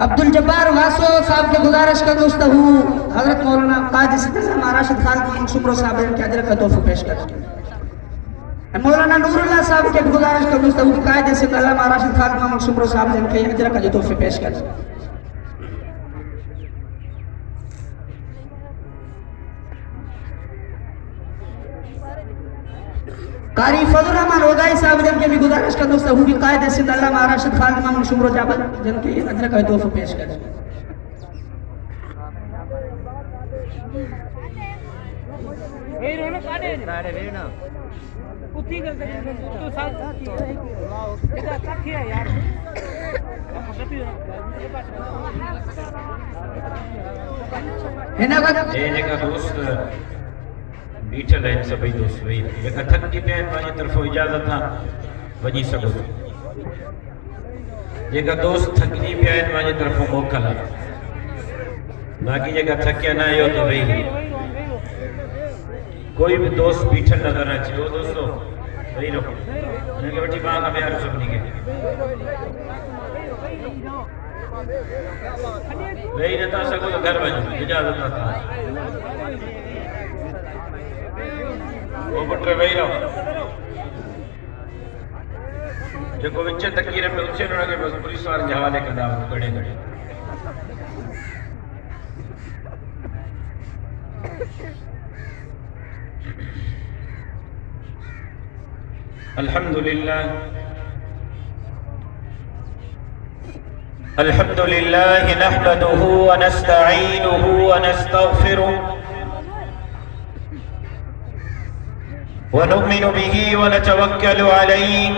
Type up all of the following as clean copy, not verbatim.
عبد الجبار واسو صاحب کے گزارش کا دوست ہوں حضرت مولانا قاضی سید راشد خان شمرو صاحب کے حضرت کا تحفہ پیش کر مولانا نور اللہ صاحب کے گزارش کا دوست ہوں قائد سید راشد خان شمرو صاحب کے حضرت کا تحفہ پیش کر قاری فضل الرحمن وضائی صاحب جن کے بھی گزارش کا دوست ہوں بھی قائد سید علامہ راشد خان امام شمرو جابر جن کے اجر کا تحفہ پیش کر بیٹھل ہے سبھی دوست وہی لیکن تھک کی پہن مانی طرف اجازت تھا وجی سکو جگہ دوست تھک کی پہن مانی طرف موکل ہے باقی جگہ تھکیا نہ ہو تو وہی کوئی بھی دوست بیٹھل نظر نہ چاہے وہ دوستو وہی رکھو انہیں کہ بٹی باں کا بیار سب نہیں گئے وہی رہتا سکو تو گھر بنو اجازت نہ تھا وہ بٹر وہی رہو جو کو وچے تکیر میں اچھے نہ لگے بس پولیس وار کے حوالے کا دعوت گڑے گڑے الحمدللہ الحمدللہ نحمده ونستعینه ونستغفره ونؤمن به ونتوكل عليه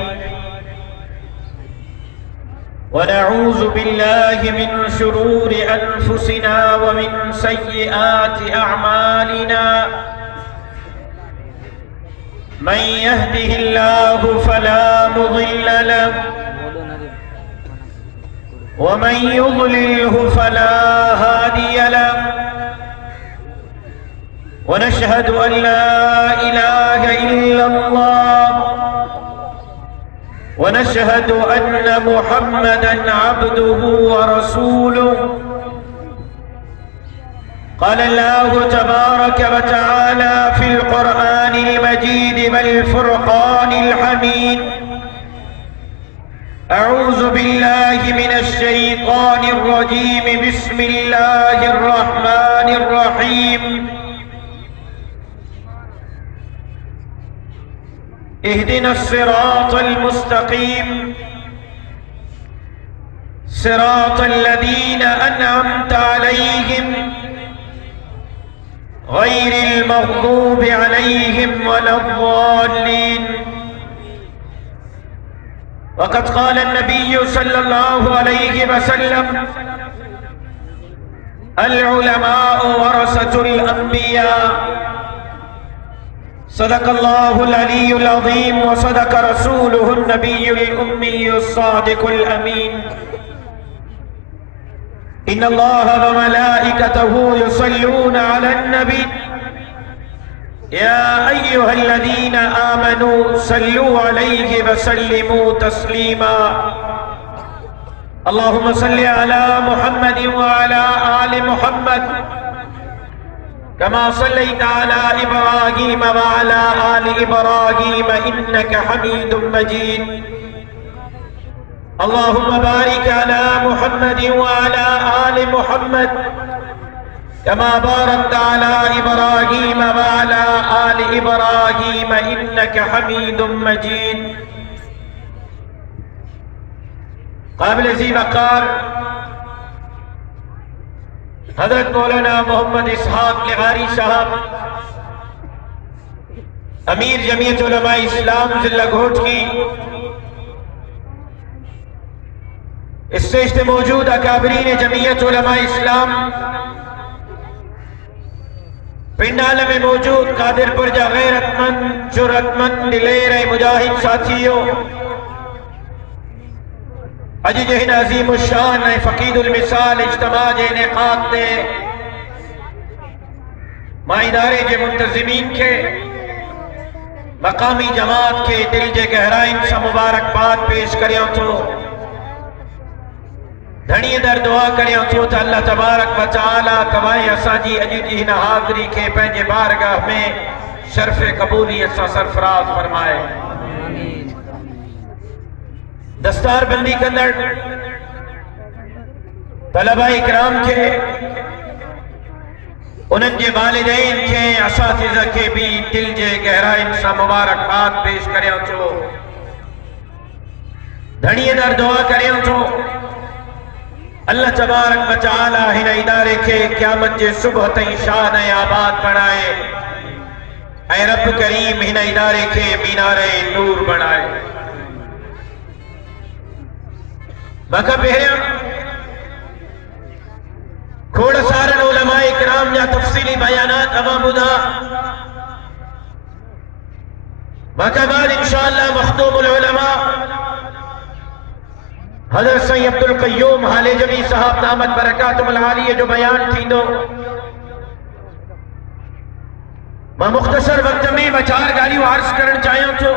ونعوذ بالله من شرور أنفسنا ومن سيئات أعمالنا من يهده الله فلا مضل له ومن يضلله فلا هادي له ونشهد أن لا إله إلا الله ونشهد أن محمدًا عبده ورسوله قال الله تبارك وتعالى في القرآن المجيد والفرقان الحميد أعوذ بالله من الشيطان الرجيم بسم الله الرحمن الرحيم اهدنا الصراط المستقيم صراط الذين أنعمت عليهم غير المغضوب عليهم ولا الضالين وقد قال النبي صلى الله عليه وسلم العلماء ورثة الأنبياء صدق الله العلي العظيم وصدق رسوله النبي الأمي الصادق الأمين إن الله وملائكته يصلون على النبي يا أيها الذين آمنوا صلوا عليه وسلموا تسليما اللهم صل على محمد وعلى آل محمد كما صليت على إبراهيم وعلى آل إبراهيم إنك حميد مجيد اللهم بارك على محمد وعلى آل محمد كما باركت على إبراهيم وعلى آل إبراهيم إنك حميد مجيد قابل ذی وقار حضرت مولانا محمد اسحاق لغاری صاحب امیر جمعیت علماء اسلام ضلع گھوٹ کی اسٹیج پہ موجود اکابرین جمعیت علماء اسلام پنڈال میں موجود قادر پرجا غیرت مند جرأت مند دلیر مجاہد ساتھیوں اجی جہن عظیم الشان فقید المثال اجتماع انعقاد دے ماں ادارے کے منتظمین کے مقامی جماعت کے دل جے گہرائن سے مبارکباد پیش کریوں تو دھنی در دعا کریوں تو اللہ تبارک و تعالی توائیں اسا جی اجی جی نہ حاضری کے پنجے بارگاہ میں شرف قبولیت سے سرفراز فرمائے. دستار بندی کندر طلبہ اکرام کے انہن کے والدین کے اساتذہ کے بھی دل جے گہرائن سے مبارکباد پیش کریوں تو دھنی در دعا کریوں تو اللہ تبارک و تعالی ہن ادارے کے قیامت جے صبح تئیں شان آباد بنائے. اے رب کریم ہن ادارے کے مینار نور بنائے. بکا پہریا کھوڑ سارن علماء اکرام یا تفصیلی بیانات عوام دا بکا بعد انشاءاللہ مختوم العلماء حضرت سید عبدالقیوم حال جبی صاحب دامت برکاتم العالی جو بیان تھی دو میں مختصر وقت میں بچار گالیوں عرض کرن چاہیوں تو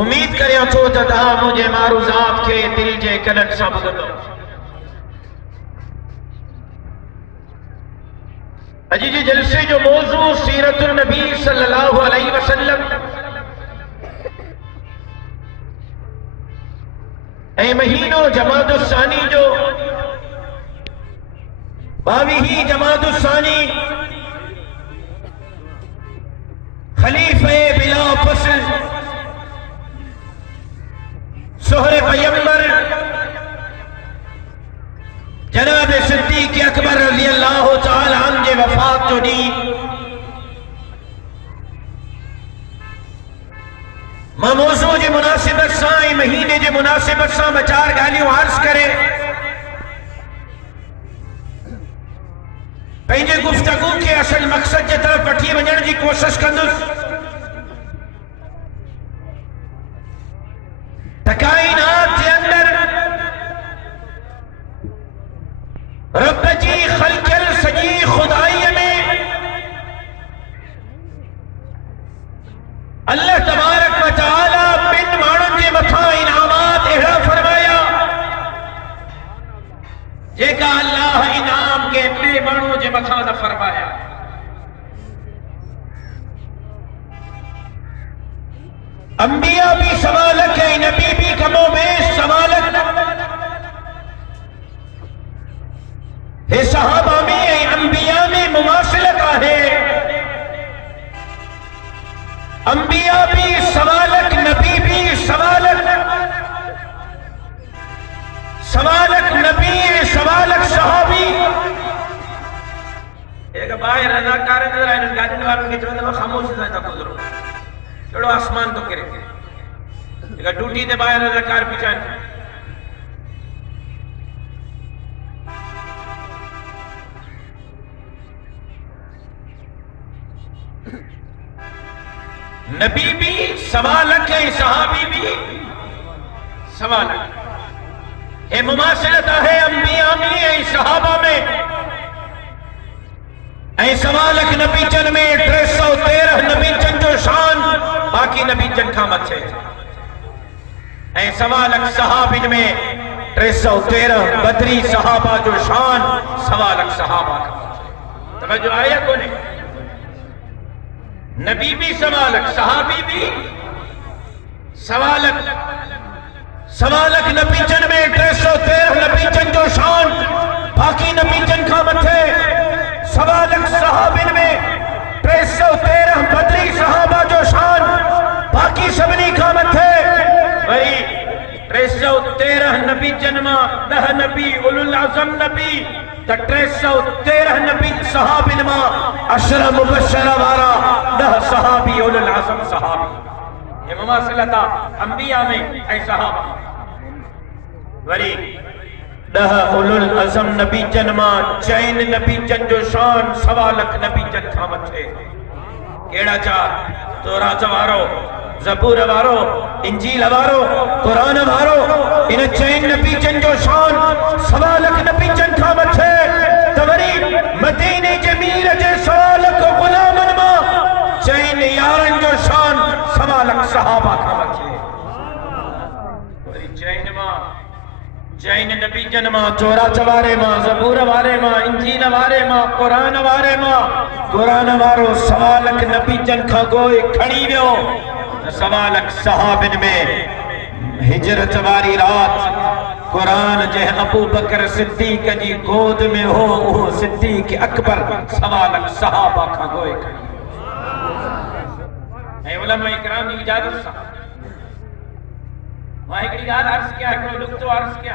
امید کریوں تو تدا مجھے معروضات کے دل جے کنن سا بدلو. اجی جی جلسے جو موضوع سیرت النبی صلی اللہ علیہ وسلم اے مہینوں جماعت الثانی جو باوی ہی جماعت الثانی خلیفہ بلا فصل سہر پیمبر جناب صدیق اکبر رضی اللہ تعالی عنہ جے وفات جو دی میں موضوع جے مناسبت سائیں مہینے جے مناسبت سائیں بچار گالیوں عرض کرے پہنجے گفتگو کے اصل مقصد جے طرف پٹھی ونجن جی کوشش کندس کائنات کے اندر رب جی خلقل سجی خدائی میں اللہ تبارک و تعالی بن مانن کے متھا انعامات احرا فرمایا جے کا اللہ انعام کے بے مانو جے متھا نہ فرمایا. انبیاء بھی سوالک ہے نبی بھی کمو بیش سوالک ہے صحابہ میں ہے انبیاء میں مماثلت ہے. انبیاء بھی سوالک نبی بھی سوالک سوالک نبی سوالک صحابی. ایک بائی رضاکار نظر آئین گاڑی والوں کے چوندے میں خاموش نہ تھا گزرو چلو آسمان تو کرے ایک ڈوٹی دے بائی رضاکار پیچھائیں نبی بھی سوالک ہے صحابی بھی سوالک ہے مماثلت ہے انبیاء میں ہے صحابہ میں اے سوالک نبی چن میں 313 نبی چن جو شان باقی نبی چن کھامت ہے. اے سوالک صحابن میں 313 بدری صحابہ جو شان سوالک صحابہ کا توجہ آیا کو نہیں. نبی بھی سوالک صحابی بھی سوالک سوالک نبی چن میں 313 نبی چن جو شان باقی نبی چن کھامت ہے. سوالک صحابن میں 313 بدری صحابہ جو شان باقی سبنی کھامت ہے. بھئی 313 نبی جنما 10 نبی اولو العظم نبی تا 313 نبی صحابن ما 10 مبشرہ وارا 10 صحابی اولو العظم صحابی. یہ مماثلتا انبیاء میں اے صحابہ وری 10 اولو العظم نبی جنما چین نبی جن جو شان سوالک نبی جن کھامت ہے. کیڑا چار تورات وارو زبور وارو انجیل وارو قرآن وارو ان چین نبی جن جو شان سوالک نبی جن کھامت ہے. توری مدینہ جمیل جے سوالک غلامن ما چین جین نبی جنما چورا چوارے ماں زبور وارے ماں انجیل وارے ماں قرآن وارے ماں قرآن وارو سوالک نبی جن کھا گوئے کھڑی ویو سوالک صحابن میں ہجرت واری رات قرآن جہ ابو بکر صدیق جی گود میں ہو وہ صدیق اکبر سوالک صحابہ کھا گوئے کھڑی اے علماء اکرام نے اجازت سا وہاں ایک گال عرض کیا ہے نقطہ عرض کیا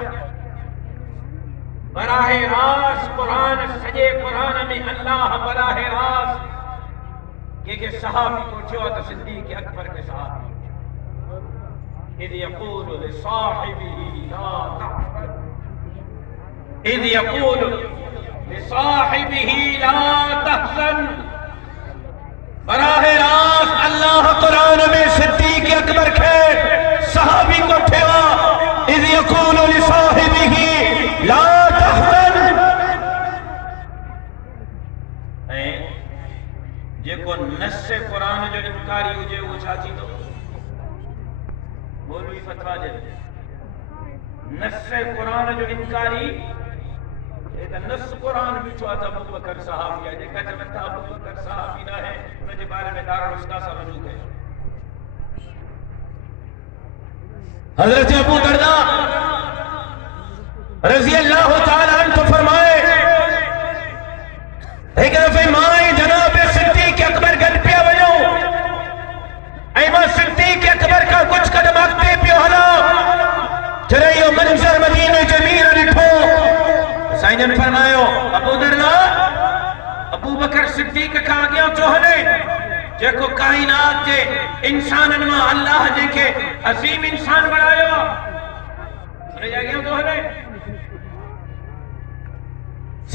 براہ راست قرآن سجے قرآن میں اللہ براہ راست کہ صحابی کو چھوا تو صدیق اکبر کے صحابی اذ یقول لصاحبه لا تحزن اذ یقول لصاحبه لا تحزن براہ راست اللہ قرآن میں صدیق اکبر کے صحابی کو ٹھیوا اذ یقول لصاحبه لا تحزن جے کو نص قرآن جو انکاری ہوجے وہ چاچی تو مولوی فتوہ دے نص قرآن جو انکاری ایک نص قرآن بھی چھوا تھا ابو بکر صحابی ہے دیکھا جب تھا ابو بکر صحابی نہ ہے انہیں جے بارے میں دارالاستا سا وجود ہے حضرت ابو درداء رضی اللہ تعالیٰ عنہ تو فرمائے ایک دفعہ مائیں جناب صدیق اکبر گل پیا وجو ایمہ صدیق اکبر کا کچھ قدم آگتے پیا حلا چرائیو منظر مدینہ جمیر لٹھو سائنن فرمائیو ابو درداء ابو بکر صدیق کا آگیا چوہنے جے کو کائنات جے انسانن میں اللہ جے کے عظیم انسان بڑھائیو سنے جا گیا چوہنے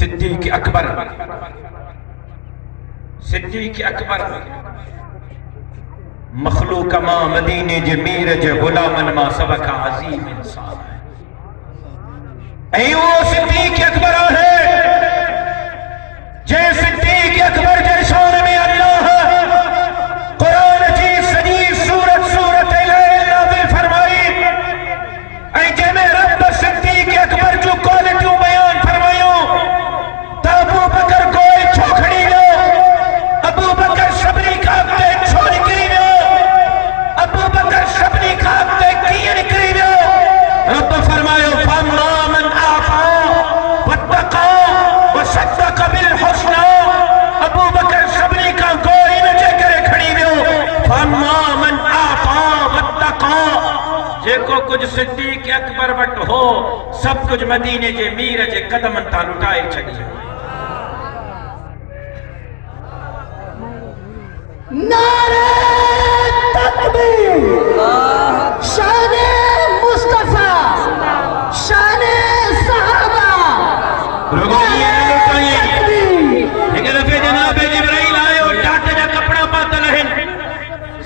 صدیق اکبر صدیق اکبر مخلوق ماں مدینے جے میر جے غلامن ماں سبق عظیم انسان ہے ایو صدیق اکبر ہے جے صدیق اکبر جے شان میں اللہ قرآن جی سجی سورت سورت الہ نازل فرمائی اے جے میں رب صدیق اکبر جو کوالٹیوں بیان فرمائیوں تا ابو بکر کوئی چھوکھڑی لو ابو بکر شبری کھاکتے چھو نکری لو ابو بکر شبری کھاکتے کیے نکری لو رب فرمائیو فاما من آفا واتقا وصدق بالحسنى ابو بکر شبری کا کوئی نجے کرے کھڑی لو فاما من آفا واتقا جے کو کچھ صدیق اکبر وٹ ہو سب کچھ مدینے جے میر جے قدم تا لٹائے چھڑی نعرہ تکبیر شان مصطفیٰ شان صحابہ رگوئیے لٹائیے لیکن افے جناب جبرائیل آئے اور ٹاٹ جا کپڑا پاتا لہن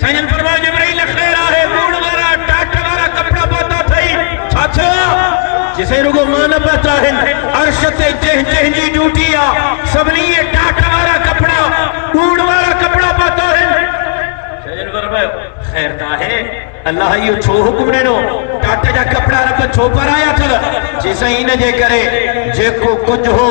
سینن فرمائے جبرائیل خیر آئے موڑ مارا ٹاٹ مارا کپڑا پاتا تھئی چھاچھا جسے رگو مانا پاتا ہے عرشت جہن جی ڈوٹیا سبلیے ٹاٹ مارا کپڑا موڑ مارا کپڑا پاتا ہے سینن فرمائے خیر دا ہے اللہ یہ چھو حکم نے نو ٹاٹا جا کپڑا رب چھو پر آیا تھا جیسا ہی نہ جے کرے جے کو کچھ ہو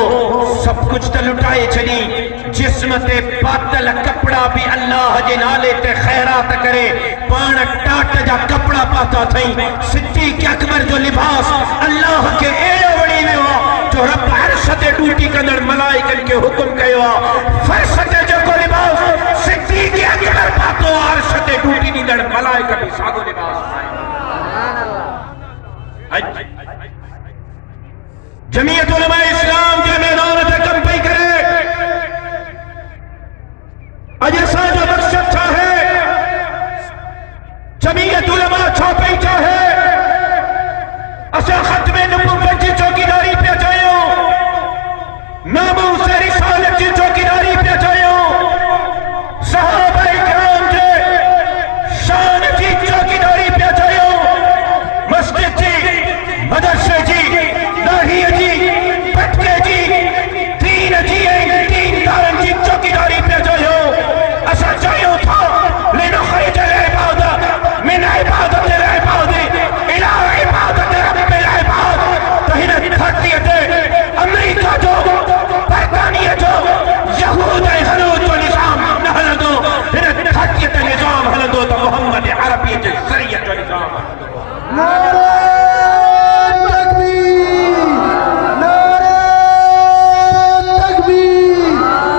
سب کچھ تا لٹائے چھنی جسم تے پاتل کپڑا بھی اللہ جے نالے تے خیرات کرے پان ٹاٹا جا کپڑا پاتا تھئی صدیق اکبر جو لباس اللہ کے ایڑے وڑی میں ہوا جو رب عرشت ڈوٹی کندر ملائکن کے حکم کہوا فرشت جو کو لباس صدیق اکبر پاتو عرشت ڈوٹی نیدر ملائکن بھی ساگو لباس جمعیت علماء اسلام کے میدان تے کم پئی کرے اجسا جو مقصد چاہے جمعیت علماء چھوپئی چاہے اسا ختم نبوت کی چوکیداری پہ چاہیو ناموس رسالت کی چوکیداری پہ چاہیو صحابہ اکرام کے شان کی چوکیداری پہ چاہیو مسجد جی مدرسے جی داہیہ جی پٹکے جی دین جی دین دارن جی چوکیداری پہ چاہیو اسا چاہیو تھا لنخرج العبادة من عبادة العباد إلى عبادة رب العباد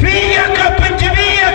25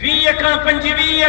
25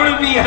19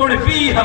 19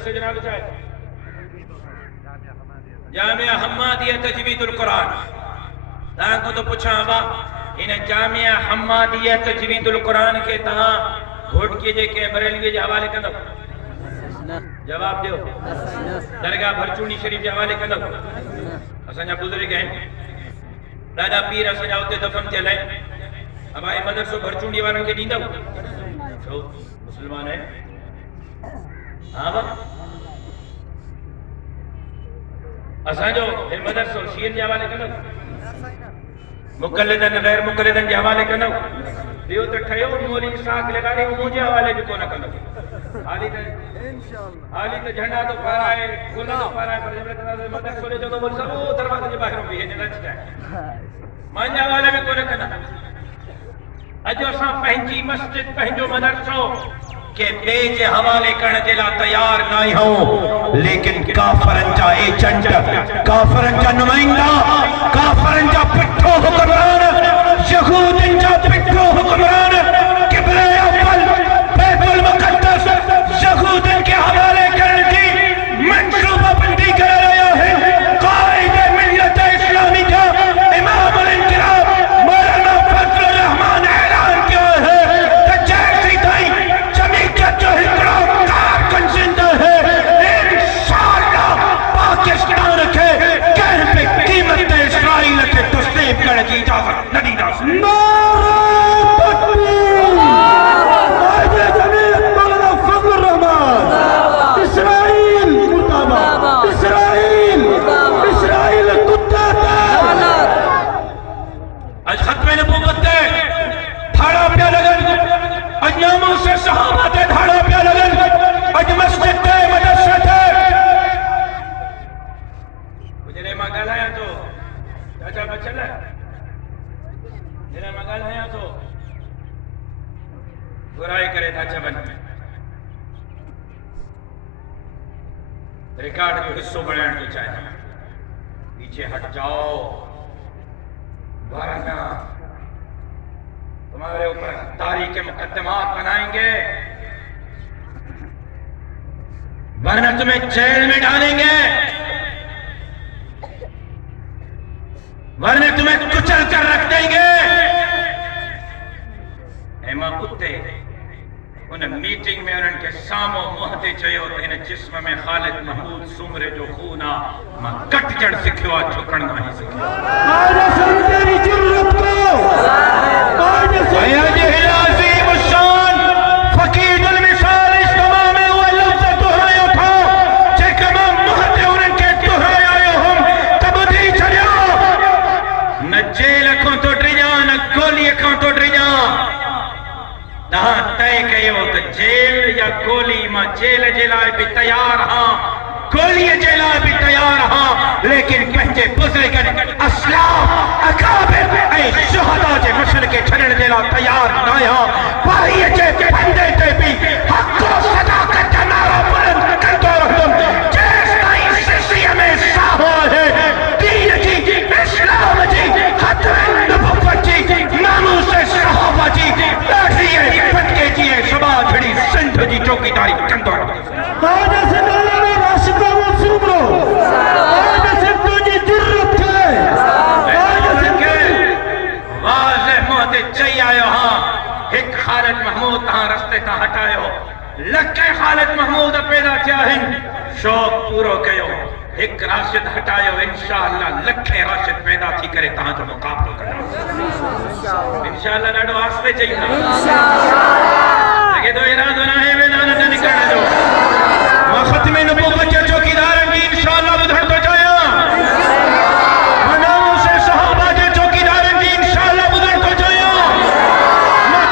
مدرسے جناب جائے جامعہ حمادیہ تجوید القرآن تاں کو تو پوچھا با انہیں جامعہ حمادیہ تجوید القرآن کے تہاں گھوٹ کیجئے کہ بریلوی جے حوالے کندو جواب دیو درگاہ بھرچونی شریف جے حوالے کندو اسانجا بزرگ ہیں دادا پیر اسانجا ہوتے دفن تھے لائیں اب آئے مدرسو بھرچونی والوں کے دیندہ چھو مسلمان ہے ہاں با اسانجو مدرسو شیر جے حوالے کندو مقلدن غیر مقلدن جے حوالے کندو دیو تو ٹھیو مولی ساکھ لگا رہے مجھے حوالے بھی کونا کندو حالی تو جھنڈا تو پارا ہے گلہ تو پارا ہے پر جب مدرسو لے جو تو بول سب دروازے جے باہروں بھی ہے جلچ جائے مانجا حوالے بھی کونا کندو اجو اساں پہنجی مسجد پہنجو مدرسو کہ بیجے حوالے کرنے جلا تیار نائی ہوں لیکن کافرن جا ایجنٹ کافرن جا نمائندہ کافرن جا پٹھو حکمران یہودن جا پٹھو حکمران قبلہ اول بیت المقدس یہودن کے حوالے کرنے دی منصوبہ بندی کر رہا ہے قائد ملت اسلامی کا امام الانقلاب مولانا فضل الرحمن اعلان کیا ہے کہ جیسی دائی جمعیت جو ہکڑا کارکن زندہ ہے انشاءاللہ پاکستان کے کہن پہ قیمت اسرائیل کے تسلیم کرنے کی اجازت نہیں دا سکتے آج ختم نبوت دے دھاڑا پیا لگن آج ناموں سے صحابہ دے دھاڑا پیا لگن آج مسجد دے مدرسہ دے جنہیں مگل ہیں تو چاچا بچل ہے جنہیں مگل ہیں تو برائی کرے چاچا بن ریکارڈ جو حصوں بڑھائن کی چاہیے پیچھے ہٹ جاؤ ورنہ تمہارے اوپر تاریخ کے مقدمات بنائیں گے ورنہ تمہیں جیل میں ڈالیں گے ورنہ تمہیں کچل کر رکھ دیں گے ایما کتے ان میٹنگ میں انہوں کے سامو مہتے چاہیے اور انہیں جسم میں خالد محمود سمرے جو خونا ماں کٹ جڑ سکھوا چھکڑنا ہی سکھوا آج سنتری جرت کو آج عظیم الشان فقید المثال اجتماع میں وہ لفظ دہرایا تھا چکمہ مہتے انہوں کے دہرایا ہم تب دی چلیا نہ جیل اکھوں تو ڈری جا نہ گولی اکھوں تو ڈری جا نہاں تے کہے ہو تو جیل یا گولی ماں جیل جیلائے بھی تیار ہاں گولی جیلائے بھی تیار ہاں لیکن پہنچے بزرگن اسلام اکابر اے شہدہ جے مشرق کے چھڑن جیلا تیار نہ ہاں پائی جے پندے تے بھی حق و صداقت کا نعرہ بلند کرتا رہتم جیس نائی سلسلی میں ساہو ہے دین جی اسلام جی خطر نبوت جی ناموس صحابہ جی لاٹھیے پتکے جیے شبا جھڑی سندھ جی چوکی داری کندو آج سے اللہ میں راشد و سوبرو آج سے تجھے جرت ہے آج سے واضح موتے چاہیے آئے ہاں ایک خالد محمود تہاں رستے تا ہٹائے ہو لکھے خالد محمود پیدا چاہن شوق پورو کہو ایک راشد ہٹائے ہو انشاءاللہ لکھے راشد پیدا تھی کرے تہاں جو مقابل کرنا انشاءاللہ ناڑو آستے چاہیے لیکن تو ارادہ نہ ہے ویدانت نکڑا جو ختم نبوت کے چوکیدارن کی انشاءاللہ بدھڑ تو جایا مناؤں سے صحابہ کے چوکیدارن کی انشاءاللہ بدھڑ تو جایا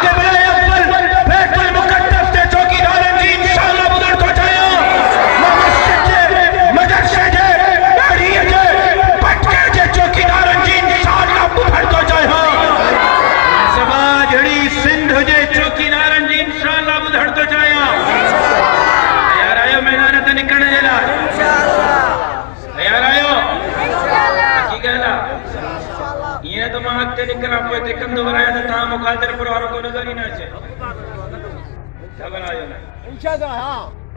قبلہ اول بیت المقدس کے چوکیدارن کی انشاءاللہ بدھڑ تو جایا مسجد کے مدرسے کے داڑھی کے پٹکے کے چوکیدارن کی انشاءاللہ بدھڑ تو جایا سبا جھڑی سندھ کے چوکیدارن کی انشاءاللہ بدھڑ تو جایا نکڑنے جلا تیار آئے ہو کی کہلا یہ تو مہتے نکڑا پوئے تے کندو برایا تھا تاں مقادر پر اور کو نظر ہی نہ چھے سبر آئے ہو انشاءاللہ ہاں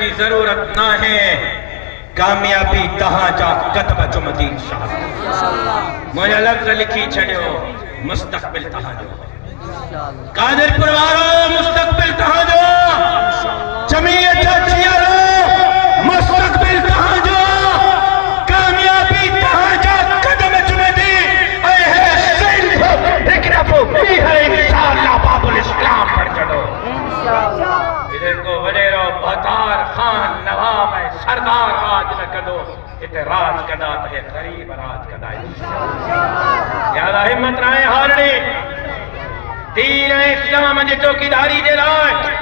جی ضرورت نہ ہے کامیابی تہاں جا قدم چمدی انشاءاللہ مجھے لفظ لکھی چھڑیو مستقبل تہاں جو قادر پروارو مستقبل تہاں جو جمعیت چاچیارو مستقبل تہاں جو کامیابی تہاں جا قدم چمدی اے ہے سندھ اکرفو بھی ہے انشاءاللہ باب الاسلام پر چڑھو ادھر کو وڈیرو بہتار خان نواب ہے سردار راج نہ کدو اتنے راج کدا تے غریب راج کدا یاد ہمت رائے ہارڑی دین اسلام جے چوکیداری دے رائے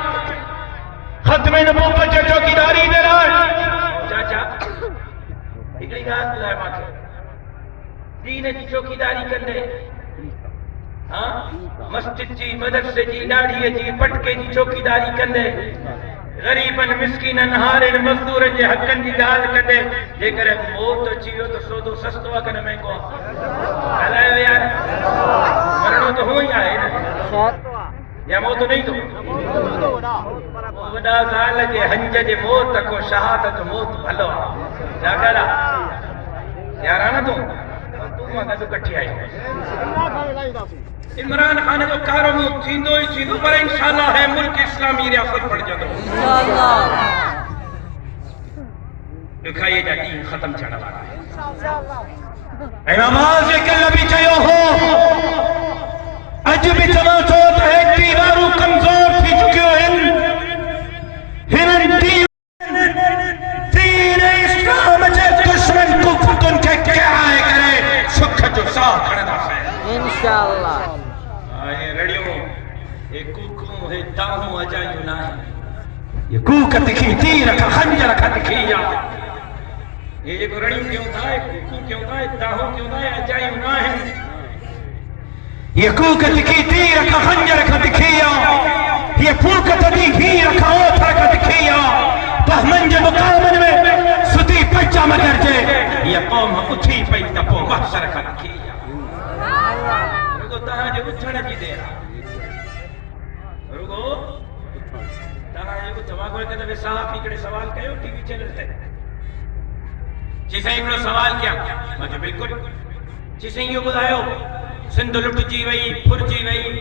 ختم نبوت جے چوکیداری دے رائے چاچا ہکڑی گال ٻڌاءِ ماکھے دین جی چوکیداری کندے ہاں مسجد جی مدرسے جی ڈاڑھیے جی پٹکے جی چوکیداری کندے غریبن مسکینن ہارن مزدورن جے حقن جی گال کندے جے کرے موت اچی ویو تو سودو سستو کن مہنگو ہلائے یار مرنو تو ہوں ہی آئے نا یا موت نہیں تو وڈا ذال جے ہنج جے موت کو شہادت موت بھلو کیا کرا یارانا تو ماں تو کٹھی آئی عمران خان جو کارو تھیندو ہی تھیندو پر انشاءاللہ ہے ملک اسلامی ریاست پڑ جدو دکھائیے جا دین ختم چھڑا والا ہے امام آزے کل بھی چاہیو ہو اج بھی تمام چوت ہے دیوارو کمزور تھی چکیو ہنن دین اسلام جے دشمن کو فتن کے کیا آئے کرے سکھ جو ساتھ کھڑا ہے انشاءاللہ آئے رڑیوں ایک کوکوں ہے تاہوں اجائیوں نہ ہے یہ کوکہ دکھی تیر کا خنجر کا دکھی یا یہ ایک رڑیوں کیوں تھا ایک کوکوں کیوں تھا ایک تاہوں کیوں تھا اجائیوں نہ ہے یہ کوکہ دکھی تیر کا خنجر کا دکھی یا یہ پوکہ دکھی کا اوتھر کا دکھی یا بہمن جے مقامن میں سدی پچا مگر جے یہ قوم اٹھی پئی تپو محشر کا دکھی یا رگو تہاں جو اٹھنے جی دے رہا رگو تہاں جو جواب ہوئے کہ صاحب ہی کڑے سوال کہو ٹی وی چینل تے جیسے ایکڑو سوال کیا مجھے بالکل جیسے یہ بتایو سندھ لٹ جی وئی پھر جی وئی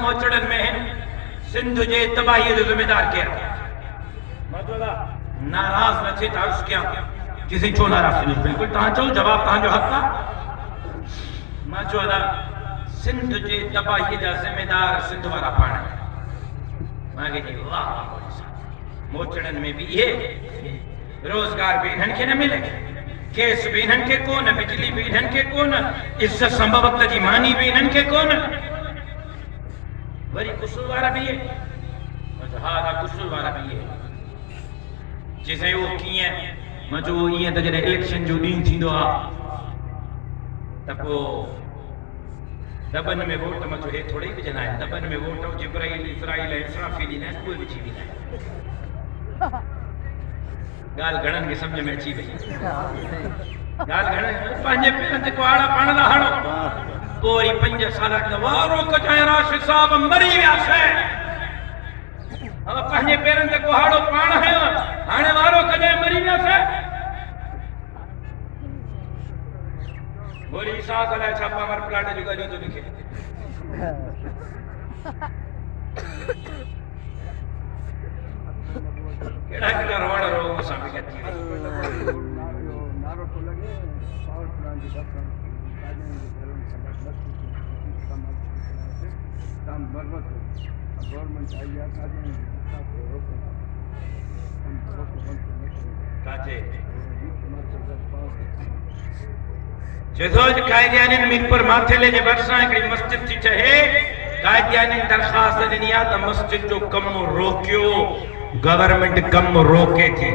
موچڑن میں سندھ جے تباہی دے ذمہ دار کیا ناراض نہ تھے تھا اس کیا کسی چھو ناراض نہیں بالکل تہاں چو جواب تہاں جو حق تھا ماں چوہدا سندھ جے تباہی جا ذمہ دار سندھ وارا پانا ماں کہ جی واہ موچڑن میں بھی یہ روزگار بھی انہن کے نہ ملے کیس بھی انہن کے کون بجلی بھی انہن کے کون عزت سنبھا وقت جی مانی بھی انہن کے کون بری قصور وارا بھی ہے ہاں قصور وارا بھی ہے جیسے وہ کیے مجھو یہ تجرے الیکشن جو دین تھی دو تب وہ دبن میں ووٹ مجھو ہے تھوڑے بھی جنائے دبن میں ووٹ جبرائیل اسرائیل اسرافیلی نہیں کوئی بھی چیزی نہیں گال گھڑن کے سمجھ میں اچھی بھئی گال گھڑن پانجے پیرن تے کوڑا پانا دا ہڑو پوری 5 سالہ دوارو کو چاہے راشد صاحب مری ویا سے اب پانجے پیرن تے کوڑا پانا ہے ہانے وارو کجے مری ویا سے بولی ساکھ علیہ چھاپا مر پلاٹے جو گجو تو لکھے کیڑا کیڑا روڑا رو مسامی کہتی ہے نارو کو لگے پاور پلانٹ کی بات کام مرمت ہو گورنمنٹ آئی ہے کاچے جزوج قائدیانین میر پر ماتھے لے جے برساں ایک مسجد تھی چاہے قائدیانین درخواست دنیا تا مسجد جو کم روکیو گورنمنٹ کم روکے تھے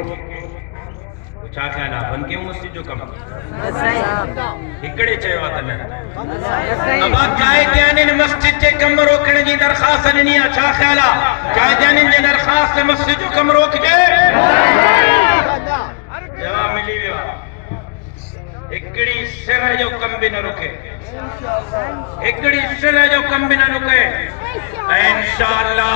چاہ خیالہ بن کے مسجد جو کم ہکڑے چاہے واتن اب قائدیانین مسجد جے کم روکنے جی درخواست دنیا چاہ خیالہ قائدیانین جے درخواست مسجد جو کم روک جے جواب ملی ویوا اکڑی سر جو کم بھی نہ رکے اکڑی سر جو کم بھی نہ رکے انشاءاللہ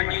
5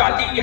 40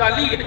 40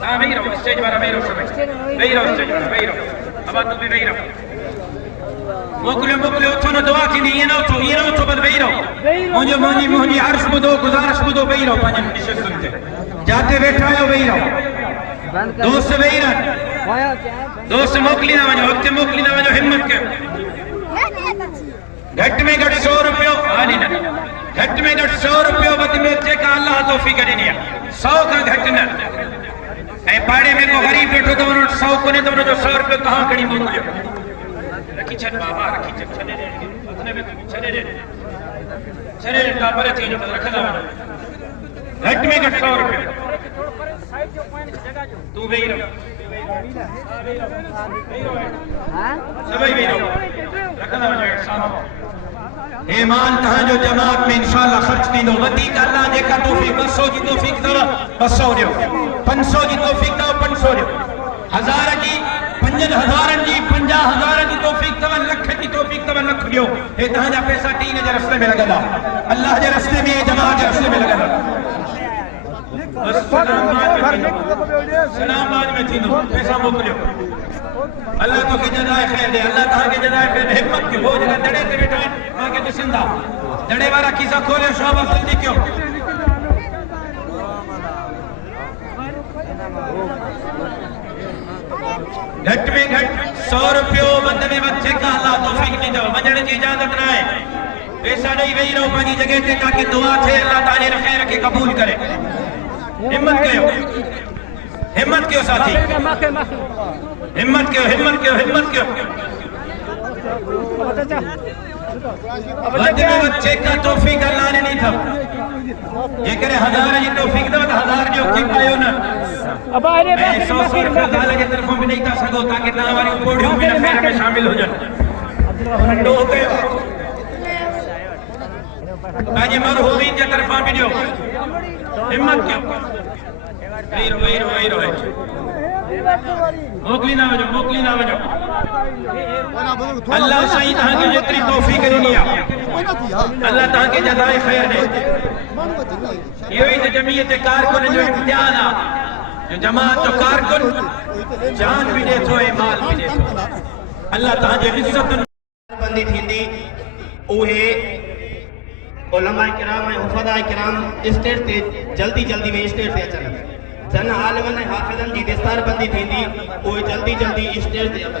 ہاں وہی رہو اسٹیج پر وہی رہو سب وہی رہو اسٹیج پر وہی رہو اب تو بھی وہی رہو موکلے اچھو نہ دعا کی نہیں یہ نہ اچھو بس وہی رہو مجھے عرض بدو گزارش بدو وہی رہو پانچ نشست سنتے جاتے بیٹھا ہو وہی رہو دوست وہی رہو دوست موکلی نہ وجو وقت موکلی نہ وجو ہمت کے گھٹ میں گھٹ 100 روپیو آنی نہ گھٹ میں گھٹ 100 روپیو بد میں چیکا اللہ توفیق دینی ہے 100 کا گھٹ نہ اے پاڑے میں کو غریب بیٹھو تو انہوں 100 کو نہیں تو انہوں جو 100 روپیو کہاں کڑی موکلیو رکھی چھت بابا رکھی چھت چھنے دے اتنے میں چھنے دے چھنے دے کا پرے تھی جو رکھنا ہونا گھٹ میں گھٹ 100 روپیو تو بھی رہو سبھی بھی رہو رکھنا ہو جائے سامو ایمان تہاں جو جماعت میں انشاءاللہ خرچ نہیں دو ودیق اللہ جے کا توفیق 200 جی توفیق دو 200 دیو 500 جی توفیق دو 500 دیو 1000 جی 5000 جی 50000 جی توفیق دو لکھ جی توفیق دو لکھ دیو اے تہاں جا پیسہ تین جے رستے میں لگا دا اللہ جے رستے میں جماعت جے رستے میں لگا دا سلام آج میں تھینو پیسہ موکلیو اللہ تو کی جزائے خیر دے اللہ تہاں کی جزائے خیر دے حکمت کی ہو جگہ دڑے تے بیٹھا ہے وہاں کے جسندہ دڑے وارا کیسا کھولے شعبہ فلدی کیوں گھٹ میں گھٹ 100 روپیو بند میں بچے کا اللہ توفیق نہیں دو مجھڑے کی اجازت نہ ہے پیسہ نہیں وہی رہو پانی جگہ تے تاکہ دعا تھے اللہ تعالی خیر کے قبول کرے ہمت کیوں ساتھی ہمت کیوں بد میں بچے کا توفیق اللہ نے نہیں تھا یہ کرے 1000 جی توفیق دو 1000 جو کی پائیو نا میں 100 روپیہ دالے کے طرفوں بھی نہیں تھا سکو تاکہ تاں ہماری پوڑیوں بھی خیر میں شامل ہو جائے انڈو ہو گئے آج مرحومین کے طرفاں بھی دیو ہمت کیوں وہی رہو موکلی نہ وجو اللہ سائیں تہاں کے جتری توفیق نہیں ہے اللہ تہاں کے جزائے خیر دے یہ ہی جمعیت کارکن جو امتحان جو جماعت جو کارکن جان بھی دے تو مال بھی دے تو اللہ تہاں جے عزت بندی تھیندی اوہے علماء کرام اور حفظاء کرام اسٹیٹ تے جلدی میں اسٹیٹ تے اچھا جن عالمن حافظن جی دستار بندی تھیندی وہ جلدی اسٹیج تے اچھا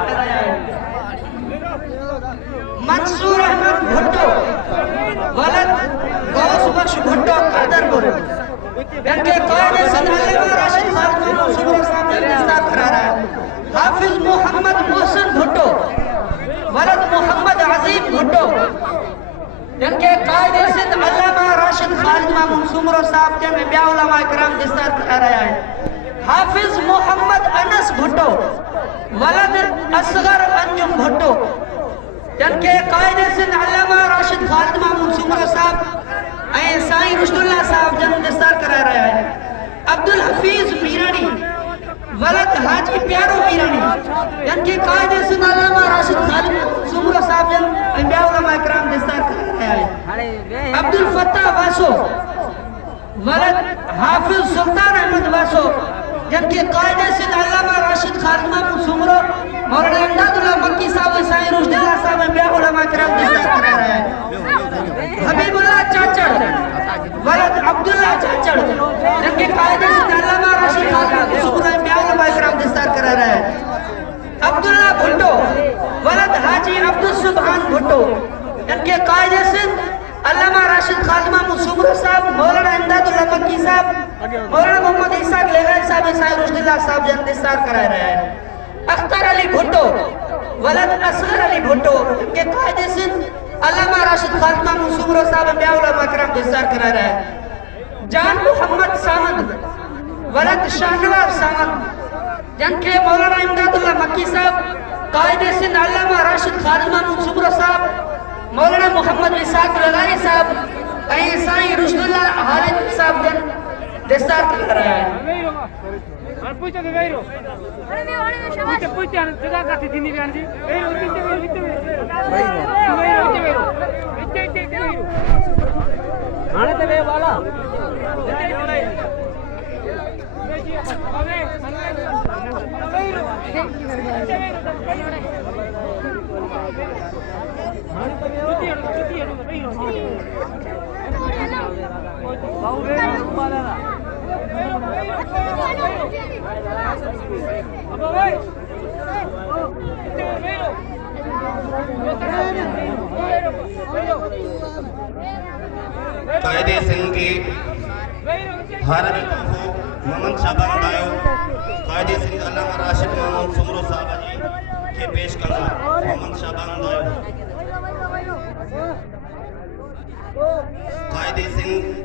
کرایا ہے منصور احمد بھٹو ولد غوث بخش بھٹو قادرپور جن کے قائد سندھ علامہ راشد خان منصور صاحب جن دستار کرا رہا ہے حافظ محمد محسن بھٹو ولد محمد عظیم بھٹو جن کے قائد سندھ علامہ راشد خالد مامون سمرو صاحب جن میں بیا علماء کرام دستار کرا رہا ہے حافظ محمد انس بھٹو ولد اصغر انجم بھٹو جن کے قائد سندھ علامہ راشد خالد مامون سمرو صاحب اے سائیں رشد اللہ صاحب جن دستار کرا رہا ہے عبدالحفیظ میرانی ولد حاجی پیارو میرانی جن کے قائد سندھ علامہ راشد خالد سمرو صاحب جن بیا علماء کرام دستار کرا رہا ہے عبدالفتح واسو ولد حافظ سلطان احمد واسو جن کے قائد سندھ علامہ راشد خالد مامون سمرو مولانا امداد اللہ مکی صاحب سائیں رشد اللہ صاحب بیا علماء کرام دستار کرا رہا ہے حبیب اللہ چاچڑ ولد عبداللہ چاچڑ جن کے قائد سندھ علامہ راشد خالد سمرو بیا علماء کرام دستار کرا رہا ہے عبداللہ بھٹو ولد حاجی عبدالسبحان بھٹو جن کے قائد سندھ علامہ راشد خالد مامون سمرو صاحب مولانا امداد اللہ مکی صاحب مولانا محمد عیسیٰ لیغائی صاحب سائیں رشد اللہ صاحب جن دستار کرا رہا ہے اختر علی بھٹو ولد اصغر علی بھٹو جن کے قائد سندھ علامہ راشد خالد مامون سمرو صاحب بیا علماء کرام دستار کرا رہا ہے جان محمد سامد ولد شاہنواز سامد جن کے مولانا امداد اللہ مکی صاحب قائد سندھ علامہ راشد خالد مامون سمرو صاحب مولانا محمد اسحاق لغاری صاحب اے سائیں رشد اللہ حالد صاحب جن دستار کرا رہا ہے قائد سندھ کے حارت توفو محمد شابان دائیو قائد سندھ علامہ راشد مامون سمرو صاحب جی کے پیش کرنا محمد شابان دائیو قائد سندھ